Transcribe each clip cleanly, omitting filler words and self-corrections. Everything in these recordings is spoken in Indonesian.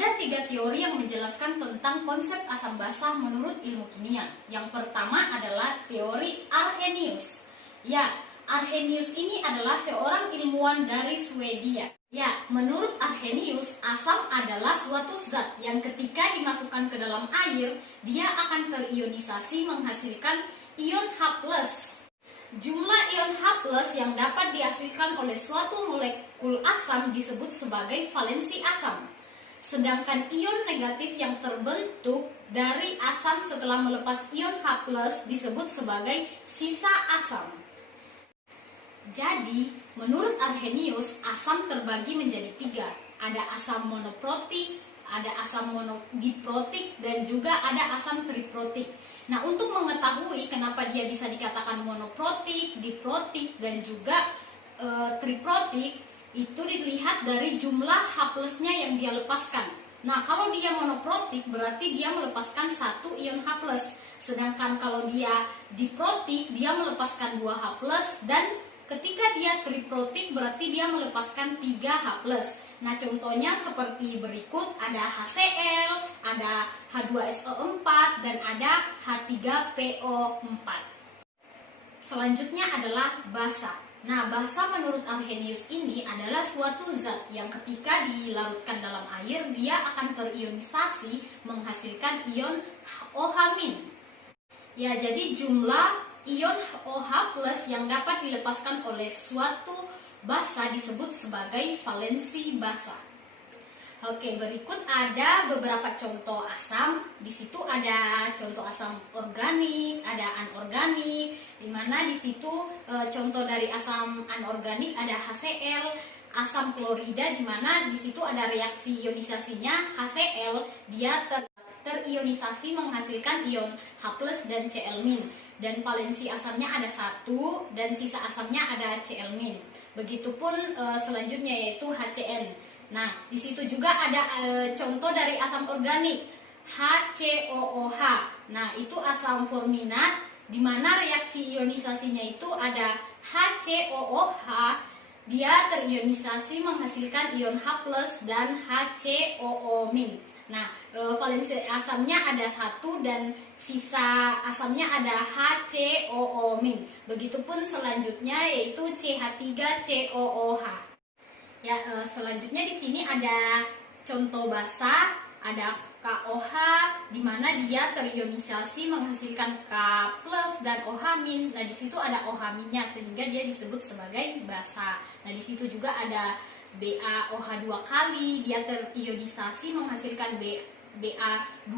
Ada 3 teori yang menjelaskan tentang konsep asam basa menurut ilmu kimia. Yang pertama adalah teori Arrhenius. Ya, Arrhenius ini adalah seorang ilmuwan dari Swedia. Ya, menurut Arrhenius, asam adalah suatu zat yang ketika dimasukkan ke dalam air, dia akan terionisasi menghasilkan ion H+. Jumlah ion H+ yang dapat dihasilkan oleh suatu molekul asam disebut sebagai valensi asam. Sedangkan ion negatif yang terbentuk dari asam setelah melepas ion H+ disebut sebagai sisa asam. Jadi, menurut Arrhenius, asam terbagi menjadi 3. Ada asam monoprotik, ada asam monodiprotik, dan juga ada asam triprotik. Nah, untuk mengetahui kenapa dia bisa dikatakan monoprotik, diprotik, dan juga triprotik, itu dilihat dari jumlah H+-nya yang dia lepaskan. Nah, kalau dia monoprotik berarti dia melepaskan 1 ion H+. Sedangkan kalau dia diprotik, dia melepaskan 2 H+, dan ketika dia triprotik berarti dia melepaskan 3 H+. Nah, contohnya seperti berikut, ada HCl, ada H2SO4, dan ada H3PO4. Selanjutnya adalah basa. Nah, basa menurut Arrhenius ini adalah suatu zat yang ketika dilarutkan dalam air, dia akan terionisasi menghasilkan ion OH-. Ya, jadi jumlah ion OH+ yang dapat dilepaskan oleh suatu basa disebut sebagai valensi basa. Oke, berikut ada beberapa contoh asam. Di situ ada contoh asam organik, ada anorganik, di mana di situ contoh dari asam anorganik ada HCl, asam klorida, di mana di situ ada reaksi ionisasinya HCl, dia terionisasi menghasilkan ion H+ dan Cl-. Dan valensi asamnya ada 1 dan sisa asamnya ada Cl-. Begitupun selanjutnya yaitu HCl. Nah, di situ juga ada contoh dari asam organik, HCOOH. Nah, itu asam forminat, di mana reaksi ionisasinya itu ada HCOOH, dia terionisasi menghasilkan ion H+ dan HCOO-. Nah, valensi asamnya ada 1 dan sisa asamnya ada HCOO-. Begitupun selanjutnya yaitu CH3COOH. Ya, selanjutnya di sini ada contoh basa, ada KOH, di mana dia terionisasi menghasilkan K+ dan OH-. Nah, di situ ada OH-nya sehingga dia disebut sebagai basa. Nah, di situ juga ada BaOH 2 kali, dia terionisasi menghasilkan Ba2+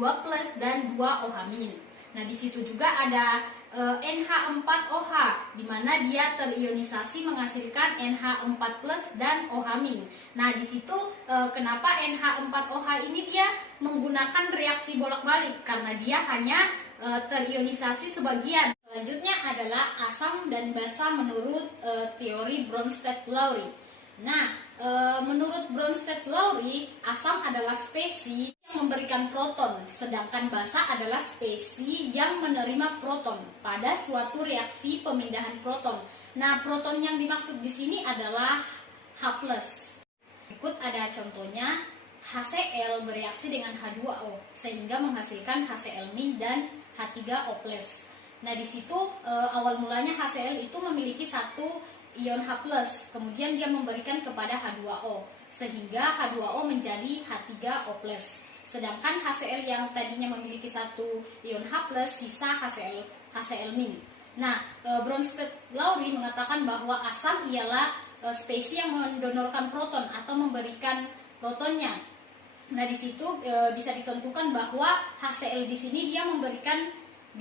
dan 2 OH-. Nah, di situ juga ada NH4OH, di mana dia terionisasi menghasilkan NH4+ dan OH-. Nah, di situ kenapa NH4OH ini dia menggunakan reaksi bolak-balik? Karena dia hanya terionisasi sebagian. Selanjutnya adalah asam dan basa menurut teori Bronsted-Lowry. Nah, menurut Bronsted-Lowry, asam adalah spesies yang memberikan proton, sedangkan basa adalah spesies yang menerima proton pada suatu reaksi pemindahan proton. Nah, proton yang dimaksud di sini adalah H+. Berikut ada contohnya, HCl bereaksi dengan H2O sehingga menghasilkan HCl- dan H3O+. Nah, di situ awal mulanya HCl itu memiliki 1 ion H+, kemudian dia memberikan kepada H2O sehingga H2O menjadi H3O+. Sedangkan HCl yang tadinya memiliki 1 ion H+, sisa HCl-. Nah, Bronsted-Lowry mengatakan bahwa asam ialah spesies yang mendonorkan proton atau memberikan protonnya. Nah, di situ bisa ditentukan bahwa HCl di sini dia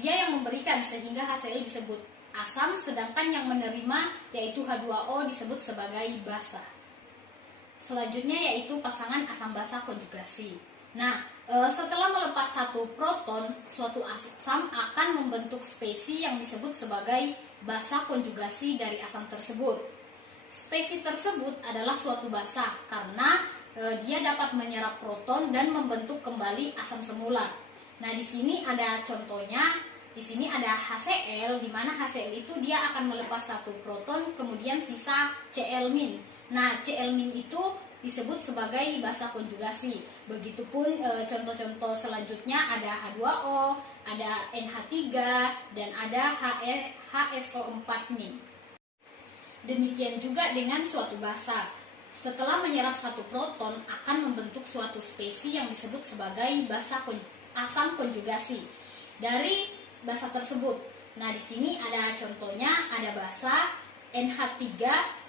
yang memberikan sehingga HCl disebut asam, sedangkan yang menerima yaitu H2O disebut sebagai basa. Selanjutnya yaitu pasangan asam basa konjugasi. Nah, setelah melepas 1 proton, suatu asam akan membentuk spesies yang disebut sebagai basa konjugasi dari asam tersebut. Spesies tersebut adalah suatu basa karena dia dapat menyerap proton dan membentuk kembali asam semula. Nah, di sini ada contohnya. Di sini ada HCl, di mana HCl itu dia akan melepas 1 proton, kemudian sisa Cl-. Nah, Cl- itu disebut sebagai basa konjugasi. Begitupun contoh-contoh selanjutnya ada H2O, ada NH3, dan ada HSO4-. Demikian juga dengan suatu basa. Setelah menyerap satu proton akan membentuk suatu spesies yang disebut sebagai asam konjugasi dari basa tersebut. Nah, di sini ada contohnya, ada basa NH3,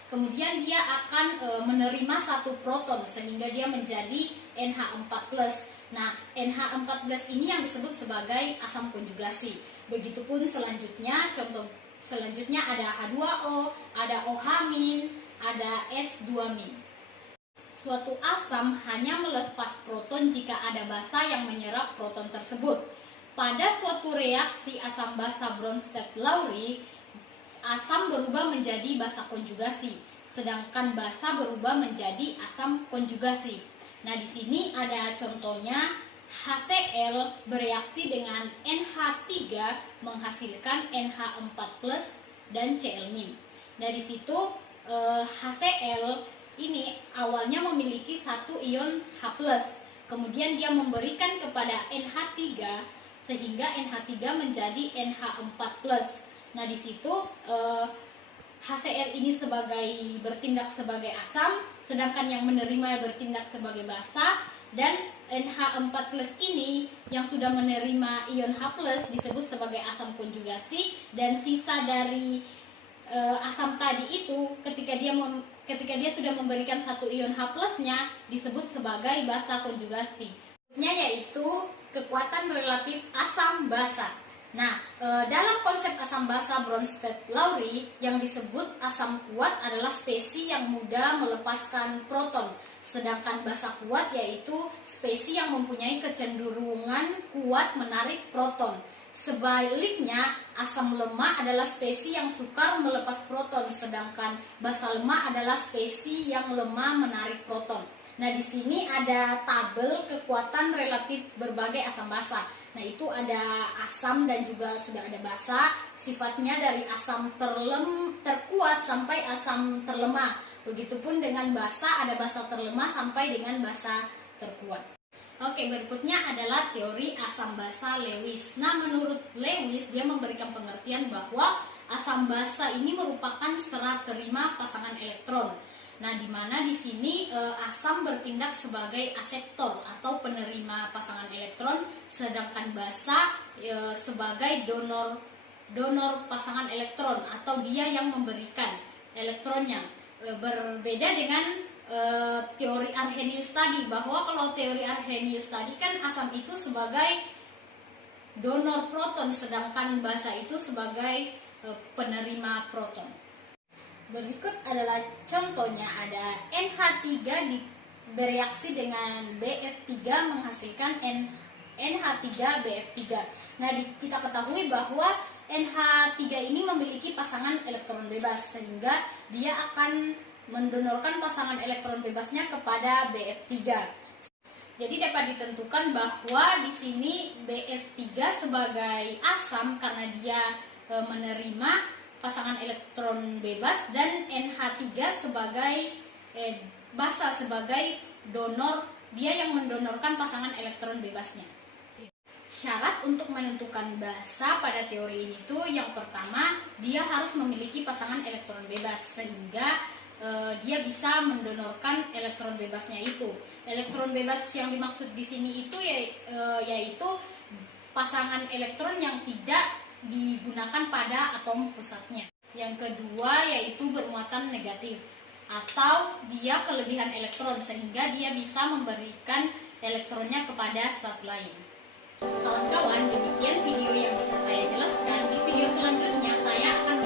kemudian dia akan menerima satu proton sehingga dia menjadi NH4+. Nah, NH4+ ini yang disebut sebagai asam konjugasi. Begitupun selanjutnya, contoh selanjutnya ada H2O, ada OH-, ada S2-. Suatu asam hanya melepas proton jika ada basa yang menyerap proton tersebut. Pada suatu reaksi asam basa Bronsted-Lowry, asam berubah menjadi basa konjugasi, sedangkan basa berubah menjadi asam konjugasi. Nah, di sini ada contohnya, HCl bereaksi dengan NH3 menghasilkan NH4+ dan Cl-. Nah, di situ HCl ini awalnya memiliki satu ion H+, kemudian dia memberikan kepada NH3 sehingga NH3 menjadi NH4+. Nah, di situ HCl ini bertindak sebagai asam, sedangkan yang menerima bertindak sebagai basa, dan NH4+ ini yang sudah menerima ion H+ disebut sebagai asam konjugasi, dan sisa dari asam tadi itu ketika dia sudah memberikan satu ion H+-nya disebut sebagai basa konjugasi. Yaitu kekuatan relatif asam basa. Nah, dalam konsep asam basa Bronsted-Lowry, yang disebut asam kuat adalah spesies yang mudah melepaskan proton, sedangkan basa kuat yaitu spesies yang mempunyai kecenderungan kuat menarik proton. Sebaliknya, asam lemah adalah spesies yang sukar melepas proton, sedangkan basa lemah adalah spesies yang lemah menarik proton. Nah, di sini ada tabel kekuatan relatif berbagai asam basa. Nah, itu ada asam dan juga sudah ada basa, sifatnya dari asam terkuat sampai asam terlemah. Begitupun dengan basa, ada basa terlemah sampai dengan basa terkuat. Oke, berikutnya adalah teori asam basa Lewis. Nah, menurut Lewis, dia memberikan pengertian bahwa asam basa ini merupakan serat terima pasangan elektron. Nah, di mana di sini asam bertindak sebagai aseptor atau penerima pasangan elektron, sedangkan basa sebagai donor pasangan elektron atau dia yang memberikan elektronnya. Berbeda dengan teori Arrhenius tadi, bahwa kalau teori Arrhenius tadi kan asam itu sebagai donor proton, sedangkan basa itu sebagai penerima proton. Berikut adalah contohnya, ada NH3 bereaksi dengan BF3 menghasilkan NH3BF3. Nah, kita ketahui bahwa NH3 ini memiliki pasangan elektron bebas, sehingga dia akan mendonorkan pasangan elektron bebasnya kepada BF3. Jadi dapat ditentukan bahwa di sini BF3 sebagai asam karena dia menerima pasangan elektron bebas, dan NH3 sebagai basa sebagai donor, dia yang mendonorkan pasangan elektron bebasnya. Syarat untuk menentukan basa pada teori ini tuh, yang pertama dia harus memiliki pasangan elektron bebas sehingga dia bisa mendonorkan elektron bebasnya itu. Elektron bebas yang dimaksud di sini itu yaitu pasangan elektron yang tidak digunakan pada atom pusatnya. Yang kedua yaitu bermuatan negatif, atau dia kelebihan elektron sehingga dia bisa memberikan elektronnya kepada zat lain. Kawan-kawan, demikian video yang bisa saya jelaskan. Di video selanjutnya saya akan